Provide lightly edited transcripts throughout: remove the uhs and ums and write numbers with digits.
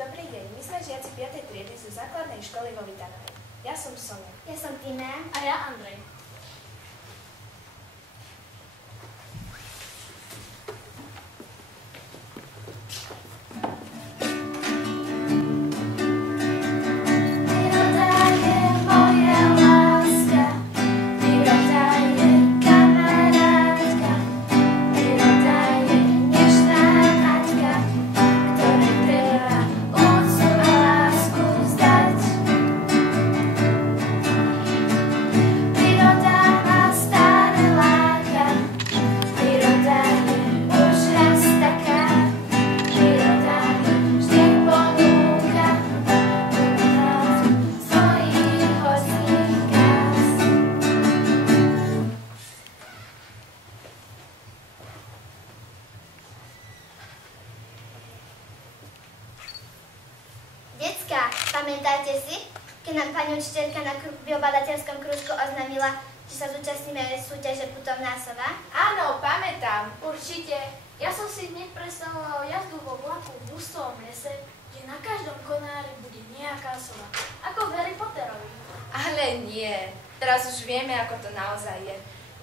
Dobrý deň, my sme žiaci 5. triedy zo základnej školy vo Vitanovej. Ja som Sonia. Ja som Tímea. A ja Andrej. Decká, pamätáte si, keď nám pani učiteľka na biobadateľskom krúžku oznámila, že sa zúčastníme súťaže Putovná sova? Áno, pamätám. Určite. Ja som si hneď predstavoval jazdu vo vlaku v Ústovom lese, kde na každom konári bude nejaká sova. Ako v Harry Potterovi. Ale nie. Teraz už vieme, ako to naozaj je.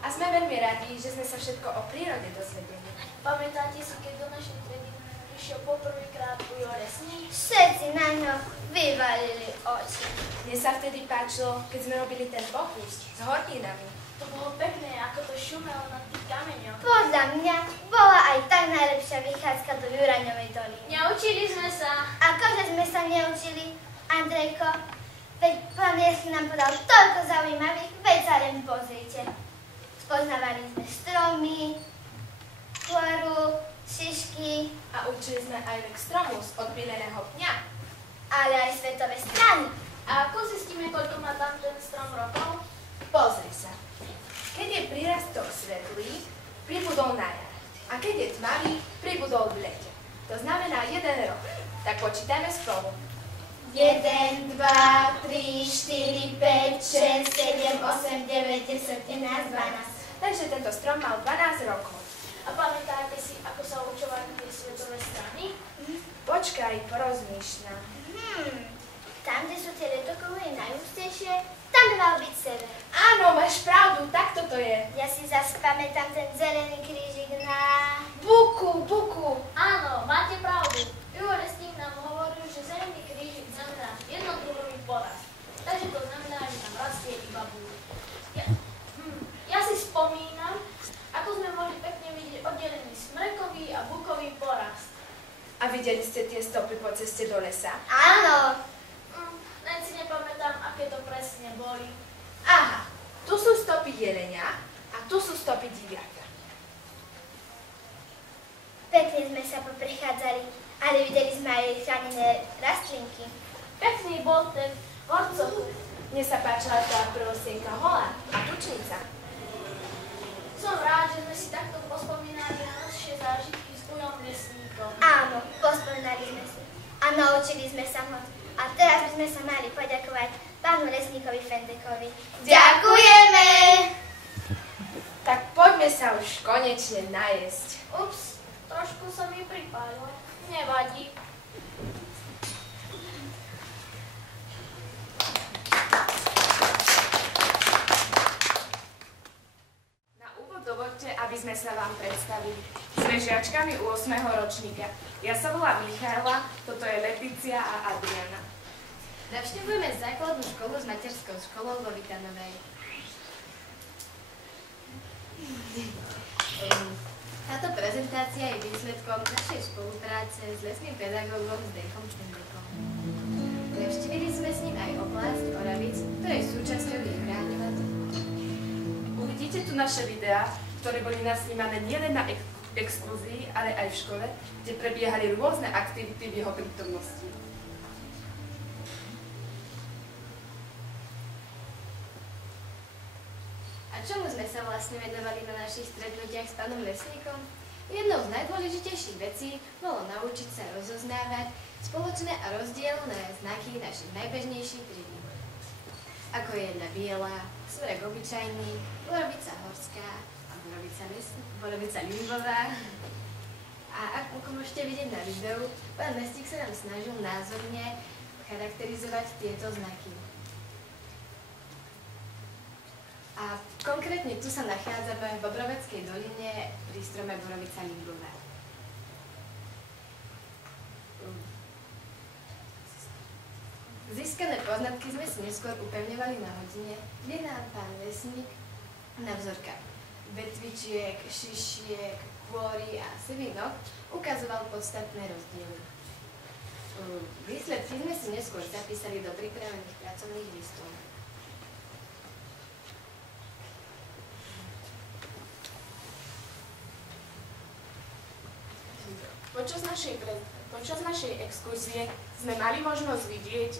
A sme veľmi radi, že sme sa všetko o prírode dozvedeli. Pamätáte si, keď do našej triedy prišiel poprvýkrát Ujo Lesník? Všetci na ňo vyvalili oči. Mne sa vtedy páčilo, keď sme robili ten pokus s horninami. To bolo pekné, ako to šumelo na tých kameňoch. Podľa mňa bola aj tak najlepšia vychádzka do Juraňovej doliny. Neučili sme sa. Akože sme sa neučili, Andrejko, veď pán Jesky nám podal toľko zaujímavých, veď sa len pozrite. Spoznávali sme stromy, tvoru, šišky, A učili sme aj vek stromu z odbíleného pňa. ale aj svetové strany. A ako zistíme, koľko má tam ten strom rokov? Pozri sa. Keď je prírastok svetlý, pribudol na jar. A keď je tmavý, pribudol v lete. To znamená 1 rok. Tak počítajme spolu. 1, 2, 3, 4, 5, 6, 7, 8, 9, 10, 11, 12. Takže tento strom mal 12 rokov. A pamätáte si, ako sa určovali tie svetové strany? Počkaj, porozmýšľam. Tam, kde sú tie ledokoule najústejšie, tam by mal byť sever. Áno, máš pravdu, takto to je. Ja si zase pamätám ten zelený krížik na... Buku. Áno, máte pravdu. Ujo Lesník nám hovoril, že zelený krížik znamená jednodruhový porast. Takže to znamená, že tam rastie iba búk. Ja si spomínam, ako sme mohli pekne vidieť oddelený smrekový a bukový porast. A videli ste tie stopy po ceste do lesa? Áno. Len si nepamätám, aké to presne boli. Aha, tu sú stopy jelenia a tu sú stopy diviaka. Pekne sme sa poprechádzali, ale videli sme aj chránené rastlinky. Pekný bol ten horcov. Mne sa páčila tá prvosienka hola a tučnica. Som rád, že sme si takto pospomínali na naše zážitky s Ujom Lesníkom. Áno, pospomínali sme si. A naučili sme sa moc. A teraz by sme sa mali poďakovať pánu lesníkovi Fendekovi. Ďakujeme! Tak poďme sa už konečne najesť. Ups, trošku sa mi pripálilo. Nevadí. Na úvod dovoľte, aby sme sa vám predstavili. Sme žiačkami 8. ročníka. Ja sa volám Michaela, toto je Leticia a Adriana. Navštevujeme základnú školu s materskou školou vo Vitanovej. Táto prezentácia je výsledkom našej spolupráce s lesným pedagógom Zdenkom Štendekom. Navštívili sme s ním aj oblasť Oravic, ktorej súčasťou je Juránova. Uvidíte tu naše videá, ktoré boli nasnímané nielen na exkurzii, ale aj v škole, kde prebiehali rôzne aktivity v jeho prítomnosti. A čomu sme sa vlastne venovali na našich stretnutiach s pánom Lesníkom? Jednou z najdôležitejších vecí bolo naučiť sa rozoznávať spoločné a rozdielne znaky našich najbežnejších rybín. Ako je jedna biela, svrek obyčajný, borovica horská a borovica limbová. A ako môžete vidieť na videu, pán Mestík sa nám snažil názorne charakterizovať tieto znaky. A konkrétne tu sa nachádzame v Bobroveckej doline pri strome Borovica Limbová. Získané poznatky sme si neskôr upevňovali na hodine, kde nám pán lesník na vzorkách vetvičiek, šišiek, kôry a sevinok ukazoval podstatné rozdiely. Výsledky sme si neskôr zapísali do pripravených pracovných listov. Počas našej exkurzie sme mali možnosť vidieť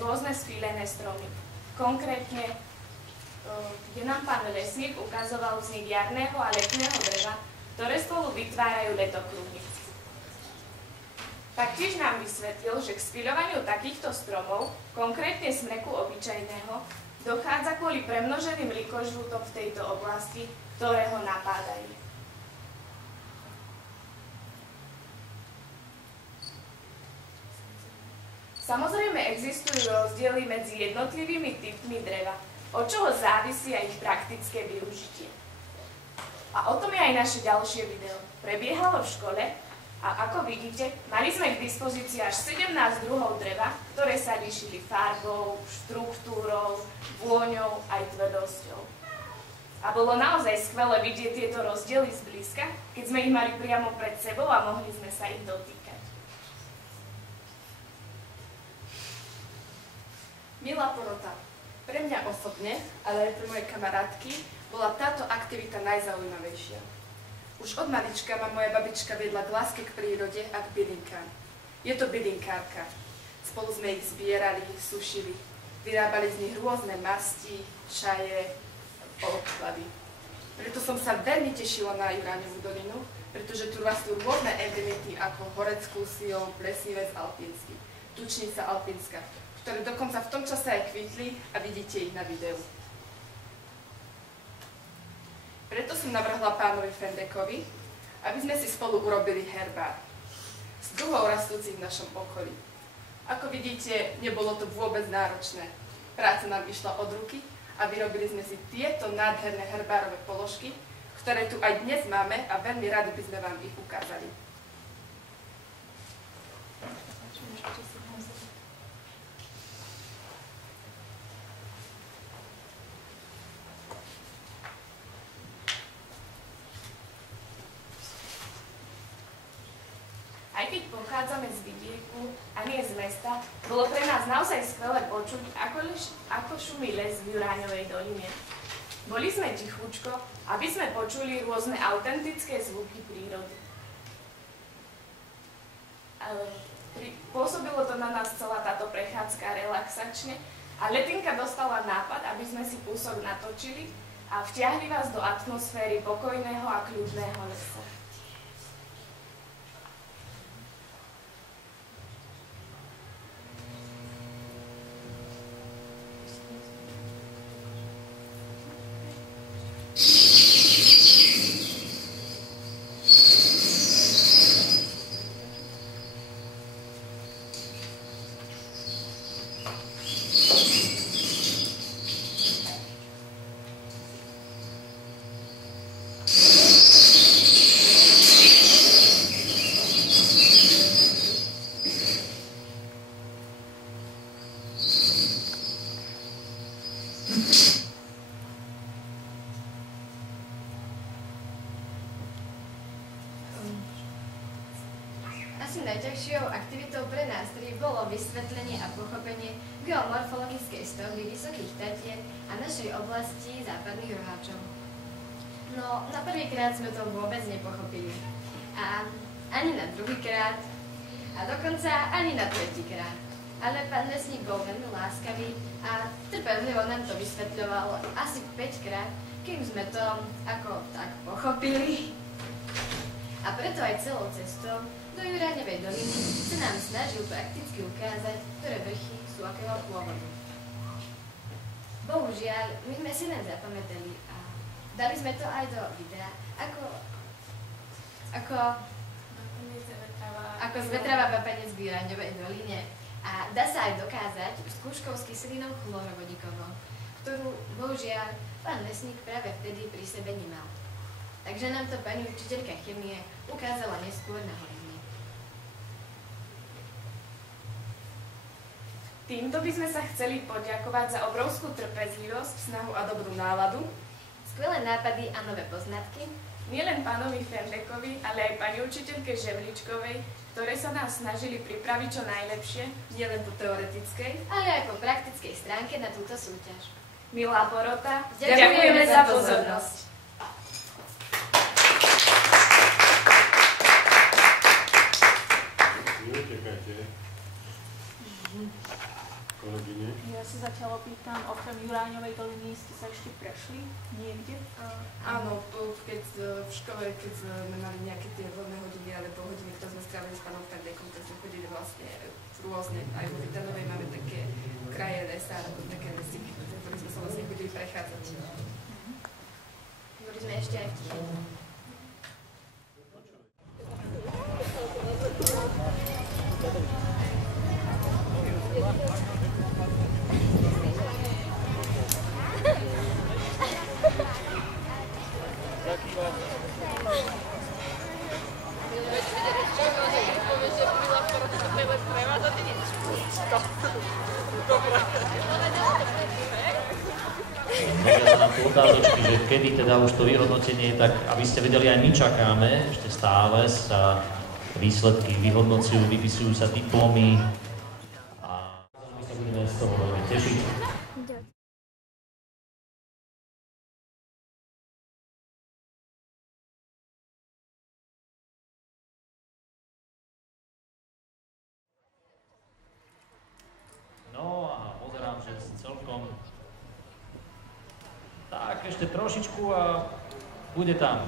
rôzne skvílené stromy. Konkrétne, kde nám pán lesník ukazoval vznik jarného a letného dreva, ktoré spolu vytvárajú letokruhy. Taktiež nám vysvetlil, že k skvíľovaniu takýchto stromov, konkrétne smreku obyčajného, dochádza kvôli premnoženým likožrútom v tejto oblasti, ktoré ho napádajú. Samozrejme existujú rozdiely medzi jednotlivými typmi dreva, od čoho závisí aj ich praktické využitie. A o tom je aj naše ďalšie video. Prebiehalo v škole a ako vidíte, mali sme k dispozícii až 17 druhov dreva, ktoré sa líšili farbou, štruktúrou, vôňou aj tvrdosťou. A bolo naozaj skvelé vidieť tieto rozdiely zblízka, keď sme ich mali priamo pred sebou a mohli sme sa ich dotýkať. Milá porota, pre mňa osobne, ale aj pre moje kamarátky, bola táto aktivita najzaujímavejšia. Už od malička ma moja babička viedla k láske k prírode a k bylinkám. Je to bylinkárka. Spolu sme ich zbierali, sušili. Vyrábali z nich rôzne masti, čaje, odklady. Preto som sa veľmi tešila na Juráňovú dolinu, pretože tu rastú rôzne endemity ako horec kúsiov, plesnivec alpínsky, tučnica alpínska, ktoré dokonca v tom čase aj kvitli a vidíte ich na videu. Preto som navrhla pánovi Fendekovi, aby sme si spolu urobili herbár s druhou rastúcich v našom okolí. Ako vidíte, nebolo to vôbec náročné. Práca nám išla od ruky a vyrobili sme si tieto nádherné herbárové položky, ktoré tu aj dnes máme a veľmi radi by sme vám ich ukázali. Aj keď pochádzame z vidieku a nie z mesta, bolo pre nás naozaj skvelé počuť, ako šumí les v Juráňovej doline. Boli sme tichúčko, aby sme počuli rôzne autentické zvuky prírody. Pôsobilo to na nás celá táto prechádzka relaxačne a Letinka dostala nápad, aby sme si kúsok natočili a vtiahli vás do atmosféry pokojného a kľudného lesa. Asi najťažšou aktivitou pre nás tri bolo vysvetlenie a pochopenie geomorfologickej stohy Vysokých Tatier a našej oblasti západných roháčov. No, na prvýkrát sme to vôbec nepochopili. A ani na druhýkrát, a dokonca ani na tretíkrát. Ale pán lesník bol veľmi láskavý a trpezlivo nám to vysvetľoval asi 5-krát, kým sme to ako tak pochopili. A preto aj celou cestou do Juráňovej doliny sa nám snažil prakticky ukázať, ktoré vrchy sú akého pôvodu. Bohužiaľ, my sme si len zapamätali a dali sme to aj do videa, ako Ako zvetravá papanec v Juraňovej doline. A dá sa aj dokázať skúškou s kyselinou chlorovodíkovou, ktorú, bohužiaľ, pán lesník práve vtedy pri sebe nemal. Takže nám to pani učiteľka chemie ukázala neskôr na horenie. Týmto by sme sa chceli poďakovať za obrovskú trpezlivosť, snahu a dobrú náladu. Skvelé nápady a nové poznatky. Nielen pánovi Fendekovi, ale aj pani učiteľke Ževličkovej, ktoré sa nás snažili pripraviť čo najlepšie, nielen po teoretickej, ale aj po praktickej stránke na túto súťaž. Milá porota, ďakujeme za pozornosť. Kolegyne? Ja sa zatiaľ opýtam, okrem Juráňovej doliny ste sa ešte prešli niekde? Áno, keď v škole, keď sme mali nejaké tie voľné hodiny alebo hodiny, ktoré sme strávili s pánom Fendekom, tak sme chodili vlastne rôzne. Aj vo Vitanovej máme také kraje lesa, alebo také lesy, ktoré sme sa vlastne chodili prechádzať. Boli sme ešte aj v tieni. Otázočky, že kedy teda už to vyhodnotenie, tak aby ste vedeli, aj my čakáme, ešte stále sa výsledky vyhodnocujú, vypisujú sa diplomy a my sa budeme z toho veľmi tešiť. No a pozerám, že celkom tak, ešte trošičku a bude tam.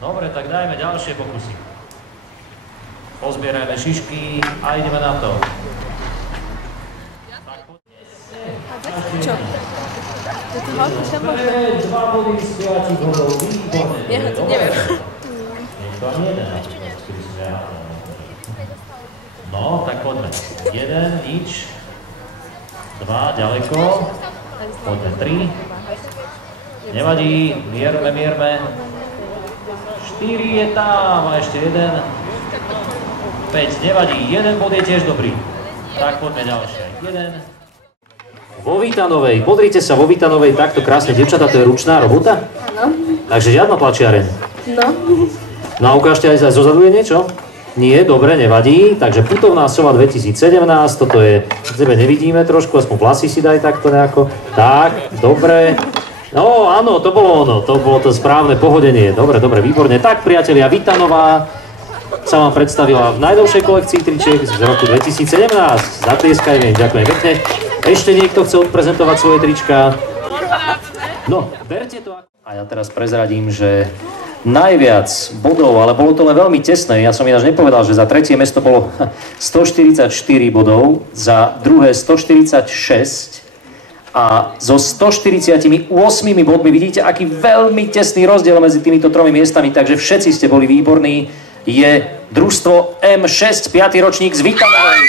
Dobre, tak dajme ďalšie pokusy. Pozbierajme šišky a ideme na to. Čo? Je to veľký šambol? 2 body z 5 bodov, výborné. Ja to neviem. Niekto ani jeden. No, tak poďme. 1, nič. 2, ďaleko. Poďme 3. Nevadí, mierme. 4 je tam a ešte 1. 5, nevadí, 1 bod je tiež dobrý. Tak poďme ďalšie. 1. Vo Vítanovej, pozrite sa, vo Vítanovej takto krásne, dievčatá, to je ručná robota? Áno. Takže žiadna tlačiareň. No. No a ukážte aj zozadu je niečo? Nie, dobre, nevadí. Takže putovná sova 2017, toto je, v sebe nevidíme trošku, aspoň vlasy si daj takto nejako. Tak, dobre. No áno, to bolo ono, to bolo to správne pohodenie. Dobre, výborne. Tak, priatelia, Vítanová sa vám predstavila v najnovšej kolekcii tričiek z roku 2017. Zatlieskajme, ďakujem pekne. Ešte niekto chce odprezentovať svoje trička? No, berte to. A ja teraz prezradím, že najviac bodov, ale bolo to len veľmi tesné. Ja som ináč nepovedal, že za tretie miesto bolo 144 bodov, za druhé 146 a so 148 bodmi vidíte, aký veľmi tesný rozdiel medzi týmito tromi miestami, takže všetci ste boli výborní. Je družstvo M6, 5. ročník z Vítanovej.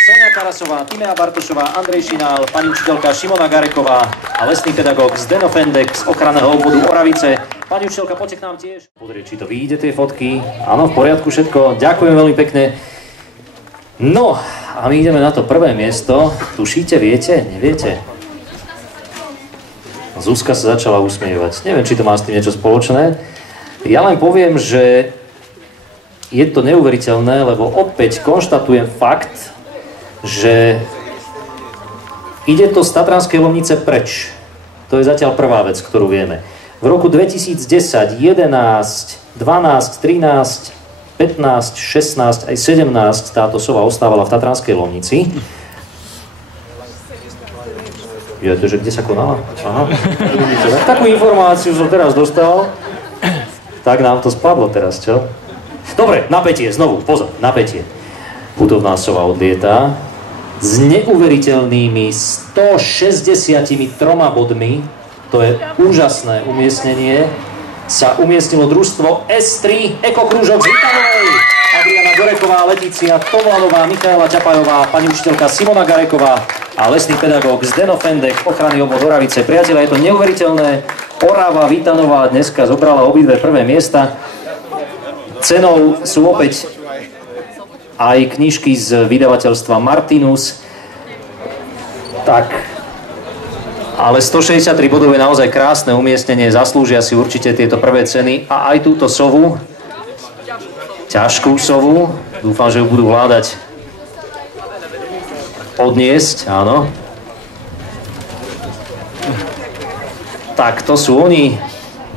Sonia Karasová, Timea Bartošová, Andrej Šinál, pani učiteľka Šimona Gareková a lesný pedagóg Zdeno Fendek z ochranného obvodu Oravice. Pani učiteľka, poďte k nám tiež. Pozrieť, či to vidíte tie fotky. Áno, v poriadku všetko. Ďakujem veľmi pekne. No, a my ideme na to prvé miesto. Tušíte, viete, neviete? Zuzka sa začala usmievať. Neviem, či to má s tým niečo spoločné. Ja len poviem, že je to neuveriteľné, lebo opäť konštatujem fakt, že ide to z Tatranskej Lomnice preč. To je zatiaľ prvá vec, ktorú vieme. V roku 2010, 11, 12, 13, 15, 16 aj 17 táto sova ostávala v Tatranskej Lomnici. Je to, že kde sa konala? Aha. Takú informáciu som teraz dostal. Tak nám to spadlo teraz, čo? Dobre, napätie, znovu, pozor, napätie. Putovná sova odlieta s neuveriteľnými 163 bodmi, to je úžasné umiestnenie, sa umiestnilo družstvo S3 Ekokrúžok z Vítanovej. A Adriana Goreková, Letícia Tovlanová, Michaela Čapajová, pani učiteľka Simona Gareková a lesný pedagóg Zdeno Fendek, ochranný obvod Oravice. Priatelia, je to neuveriteľné. Orava Vitanová dneska zobrala obidve prvé miesta. Cenou sú opäť aj knižky z vydavateľstva Martinus. Tak, ale 163 bodov je naozaj krásne umiestnenie, zaslúžia si určite tieto prvé ceny a aj túto sovu, ťažkú sovu, dúfam, že ju budú vládať odniesť, áno. Tak, to sú oni,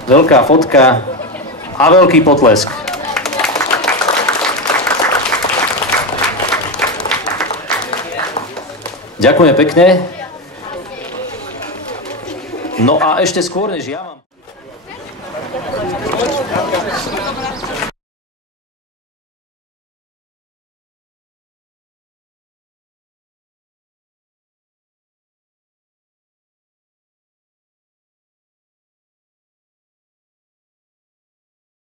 veľká fotka a veľký potlesk. Ďakujem pekne. No a ešte skôr, než ja vám...